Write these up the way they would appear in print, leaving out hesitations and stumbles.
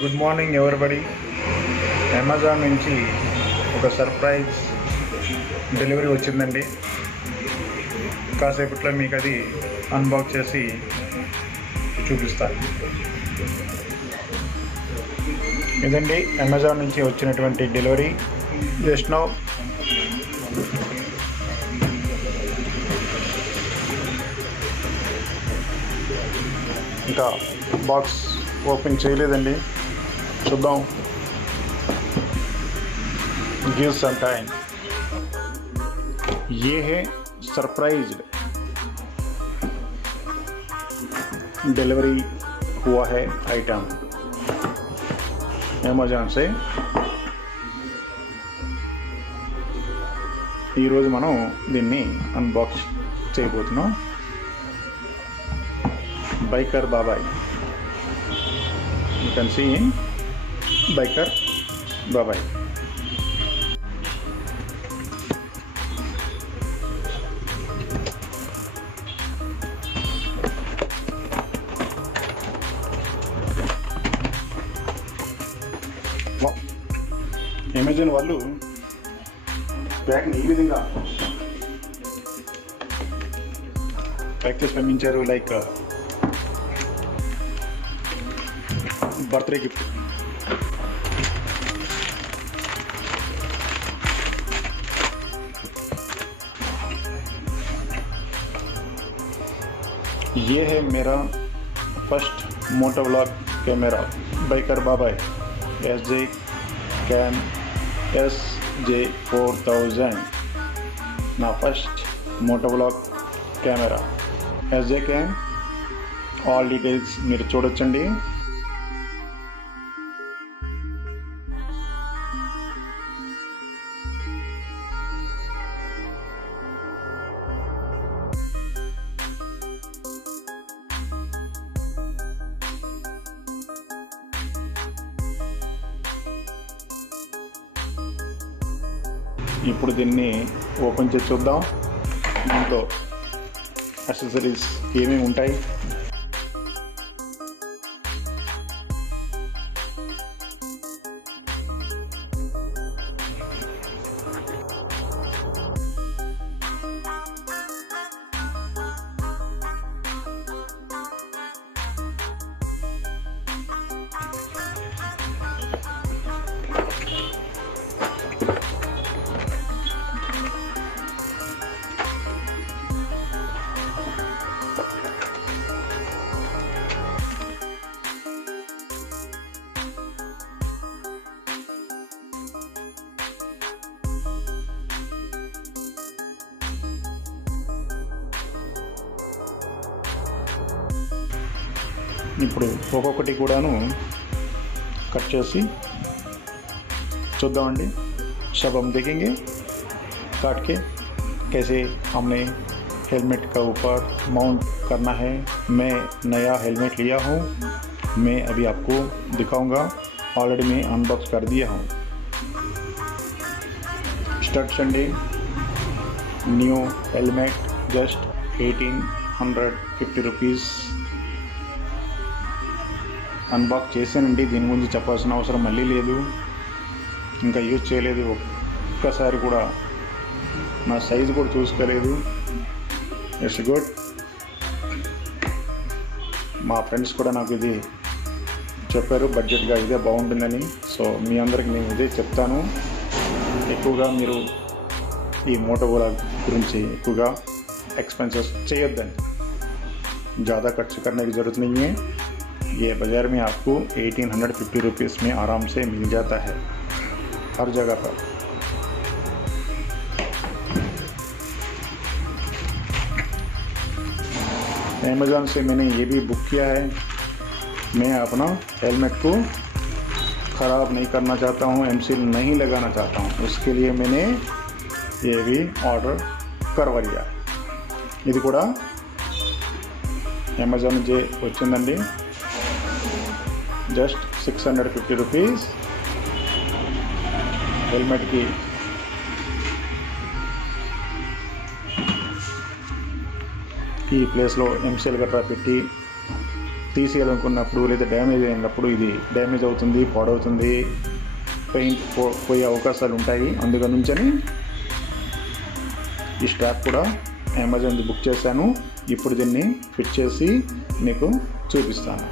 Good morning everybody. Amazon నుంచి ఒక surprise delivery వచ్చిందండి. కాసేపట్లో మీకు అది అన్బాక్స్ చేసి చూపిస్తాను. ఇదండి అమెజాన్ నుంచి వచ్చినటువంటి డెలివరీ. జస్ట్ నౌ ఇంకా బాక్స్ ఓపెన్ చేయలేదండి, చూద్దాం. Give some time. ये है सरप्राइज्ड डिलीवरी हुआ है आइटम अमेज़ान से. ఈ రోజు మనం దీన్ని అన్బాక్స్ చేయబోతున్నాం. బైకర్ బాబాయ్, యూ కెన్ సీ బైకర్ బాబాయ్. అమెజాన్ వాళ్ళు బ్యాగ్ని ఈ విధంగా ప్యాక్ చేసి పంపించారు, లైక్ బర్త్డే గిఫ్ట్. ये है मेरा first motovlog camera biker Babai SJCAM SJ4000. నా first motovlog camera SJCAM. All details మీరు చూడొచ్చండి. ఇప్పుడు దీన్ని ఓపెన్ చేసి చూద్దాం. దీంట్లో యాక్సెసరీస్ ఏమేమి ఉంటాయి. ఇప్పుడు ఒక్కొక్కటి కూడాను కట్ చేసి చూద్దామండి. सब हम देखेंगे काट के कैसे हमने हेलमेट का ऊपर माउंट करना है. मैं नया हेलमेट लिया हूँ, मैं अभी आपको दिखाऊंगा. ऑलरेडी मैं अनबॉक्स कर दिया हूँ. Stud Sunday new helmet just 1850 rupees. Unbox చేశానండి. దీని గురించి చెప్పాల్సిన అవసరం మళ్ళీ లేదు, ఇంకా యూజ్ చేయలేదు. ఒక్కసారి కూడా నా సైజు కూడా చూసుకోలేదు. It's good. మా ఫ్రెండ్స్ కూడా నాకు ఇది చెప్పారు, బడ్జెట్గా ఇదే బాగుంటుందని. సో మీ అందరికి నేను ఇదే చెప్తాను. ఎక్కువగా మీరు ఈ మోటోవ్లాగ్ గురించి ఎక్కువగా एक्सपेंसेस చేయొద్దని. ज़्यादा खर्च करने की ज़रूरत नहीं है. ये बाज़ार में आपको 1850 रुपीज़ में आराम से मिल जाता है हर जगह पर. अमेज़ॉन से मैंने ये भी बुक किया है. मैं अपना हेलमेट को ख़राब नहीं करना चाहता हूँ, एमसील नहीं लगाना चाहता हूँ. उसके लिए मैंने ये भी ऑर्डर करवा लिया. ఇది కూడా అమెజాన్ నుంచి వచ్చిందండి. జస్ట్ 650 రూపీస్. హెల్మెట్కి ఈ ప్లేస్లో ఎంసీఎల్ గట్రా పెట్టి తీసేయాలనుకున్నప్పుడు లేదా డ్యామేజ్ అయినప్పుడు ఇది డ్యామేజ్ అవుతుంది, పాడవుతుంది, పెయింట్ పోయే అవకాశాలు ఉంటాయి. అందుకనుంచని ఈ స్ట్రాప్ కూడా అమెజాన్ బుక్ చేశాను. ఇప్పుడు దీన్ని ఫిట్ చేసి మీకు చూపిస్తాను.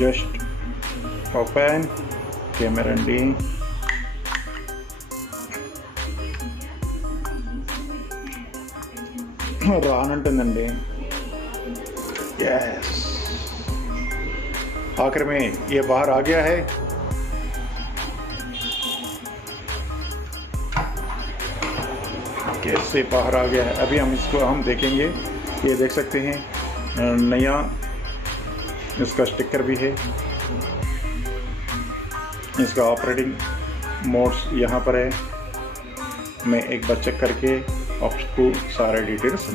జస్ట్ ఓపెన్ కెమెరా అండి. రానంటుందండి. यस, आखिर में ये बाहर आ गया है. कैसे बाहर आ गया है अभी हम इसको देखेंगे. ये देख सकते हैं नया इसका स्टिकर भी है. इसका ऑपरेटिंग मोड्स यहाँ पर है. मैं एक बार चेक करके आपको सारे डिटेल्स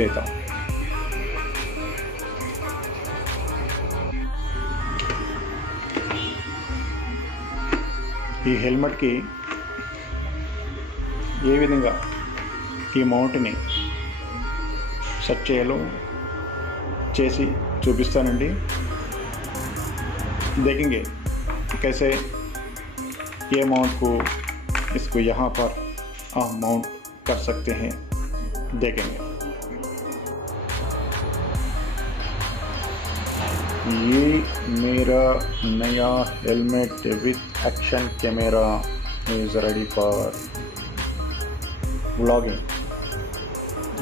देता हूँ. ఈ హెల్మెట్కి ఏ విధంగా ఈ మౌంట్ని సెట్ చేయాలో చేసి చూపిస్తానండి. देखेंगे कैसे ये माउंट को इसको यहाँ पर माउंट कर सकते हैं. देखेंगे. ये मेरा नया helmet with action camera is ready for vlogging.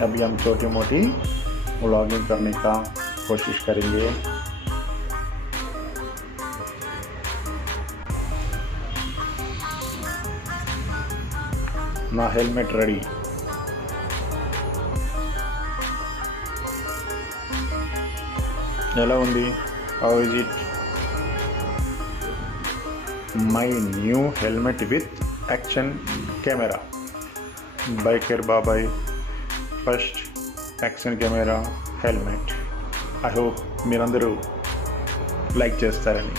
अभी हम छोटी मोटी व्लॉगिंग करने का कोशिश करेंगे. ना हेलमेट रेडी. ఎలా ఉంది? How is it? My new helmet with action camera. BIKER Babai first action camera helmet. I hope మీరందరూ లైక్ చేస్తారని.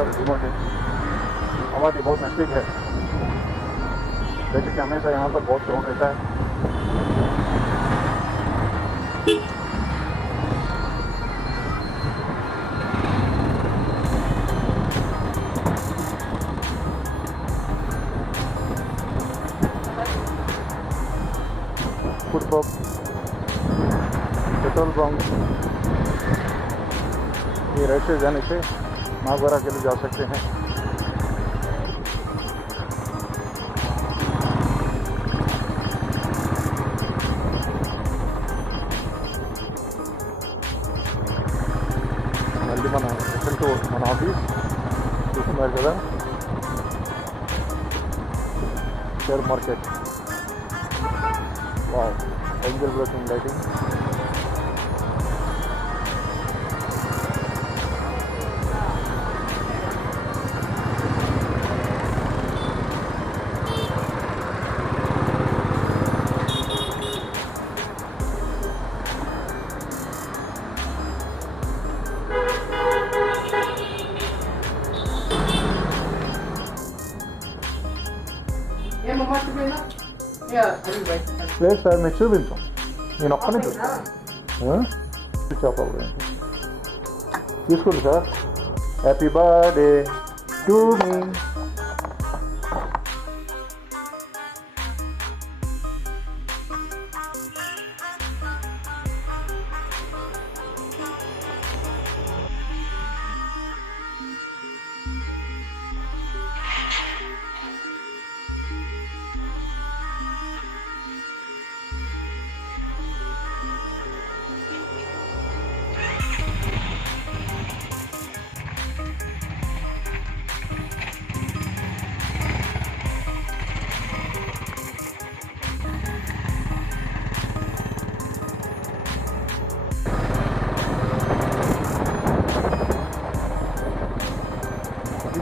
पर रिमोट है, हमारे बहुत नज़दीक है। जैसे कि हमेशा यहाँ पर बहुत साउंड रहता है। फूड पंप, पेट्रोल पंप, ये राइट से जाने से नागवारा के लिए जा सकते हैं। మళ్ళీ మన ఆఫీస్ చూస్తున్నారు కదా, share market. Wow, angle breaking lighting. లేదు సార్, మీరు చూపించాం, నేను ఒక్కనే చూస్తాను. చెప్పండి, తీసుకోండి sir. Happy birthday to me.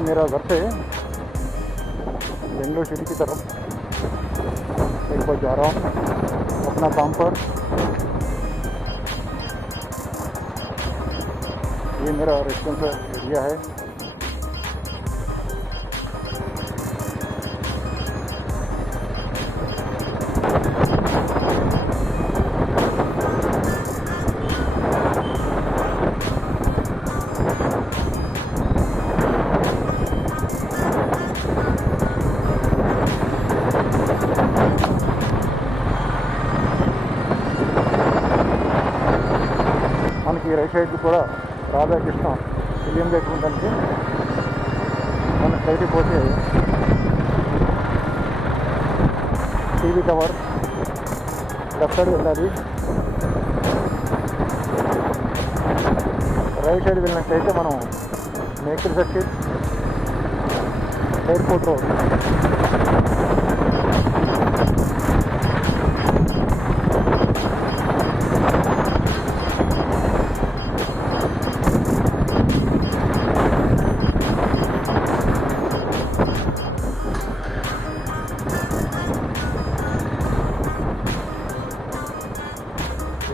मेरा घर से बेंगलोर सिटी की तरफ एक बार जा रहा हूँ अपना काम पर. ये मेरा रेसिडेंशियल एरिया है. మనకి రైట్ సైడ్ కూడా రాధాకృష్ణ ఫిలిం గేట్ ఉందంటే మన సైడ్ పోతే టీవీ టవర్ లెఫ్ట్ సైడ్ వెళ్ళాలి. రైట్ సైడ్ వెళ్ళినట్లయితే మనం maker circle, airport road.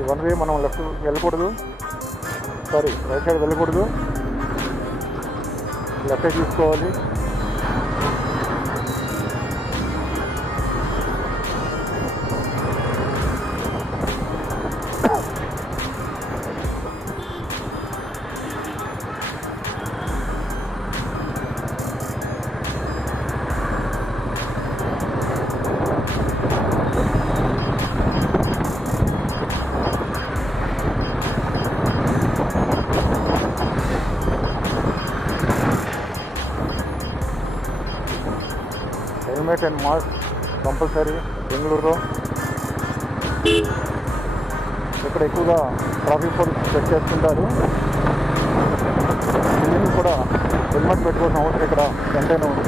One way, మనం లెఫ్ట్ వెళ్ళకూడదు, సారీ రైట్ సైడ్ వెళ్ళకూడదు, లెఫ్ట్ సైడ్ తీసుకోవాలి. हेलमेट एंड मास्क कंपल्सरी बेंगलूरुलो ఇక్కడ ఎక్కువగా ట్రాఫిక్ పోలీస్ చెక్ చేస్తుంటారు. నేను కూడా హెల్మెట్ పెట్టుకోవాల్సిన అవసరం ఇక్కడ ఎంతైనా ఉంది.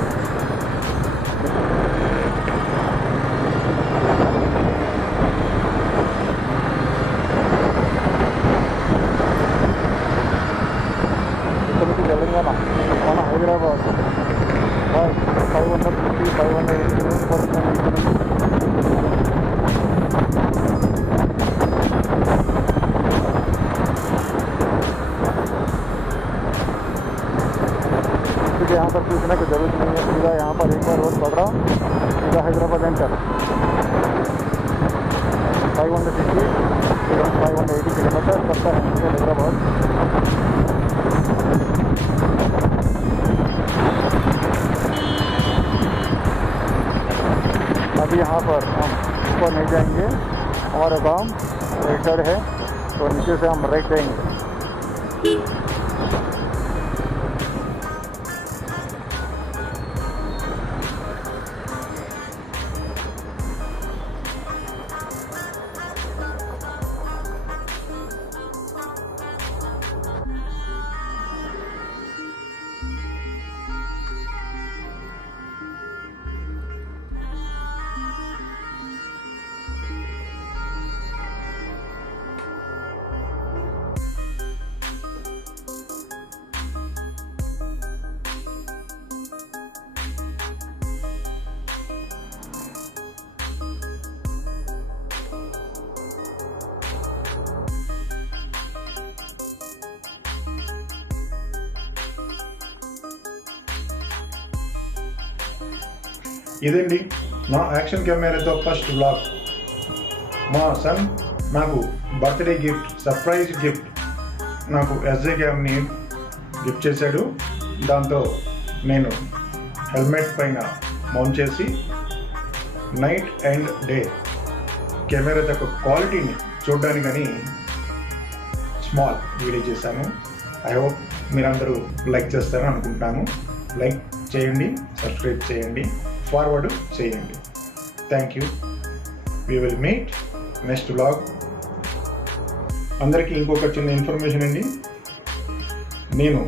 ఇక్కడ నుంచి తెలంగాణ మన హైదరాబాద్ 550 500 కిలోమీటర్స్ పడుతుంది. एक बार रोड पकड़ा, सीधा हैदराबाद एंटर। 560 580 किलोमीटर पड़ता है हैदराबाद। अभी यहाँ पर हम ऊपर नहीं जाएंगे, हमारा काम राइट साइड है, तो नीचे से हम राइट जाएंगे। ఇదండి నా యాక్షన్ కెమెరాతో ఫస్ట్ వ్లాగ్. మా సన్ నాకు బర్త్డే గిఫ్ట్, సర్ప్రైజ్ గిఫ్ట్ నాకు SJCAMని గిఫ్ట్ చేశాడు. దాంతో నేను హెల్మెట్ పైన మౌంట్ చేసి నైట్ అండ్ డే కెమెరా యొక్క క్వాలిటీని చూడడానికని స్మాల్ వీడియో చేశాను. ఐ హోప్ మీరందరూ లైక్ చేస్తారని అనుకుంటాను. లైక్ చేయండి, సబ్స్క్రైబ్ చేయండి, ఫార్వర్డ్ చేయండి. Thank you. We will meet next vlog. అందరికీ ఇంకొక చిన్న ఇన్ఫర్మేషన్ అండి, నేను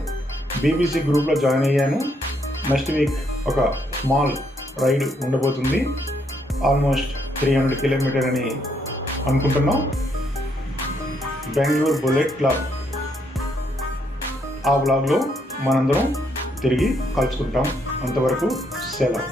BBC గ్రూప్లో జాయిన్ అయ్యాను. నెక్స్ట్ వీక్ ఒక స్మాల్ రైడ్ ఉండబోతుంది. ఆల్మోస్ట్ 300 కిలోమీటర్ అని అనుకుంటున్నాం. Bengaluru bullet club. ఆ వ్లాగ్లో మనందరం తిరిగి కలుసుకుంటాం. అంతవరకు సెలవు.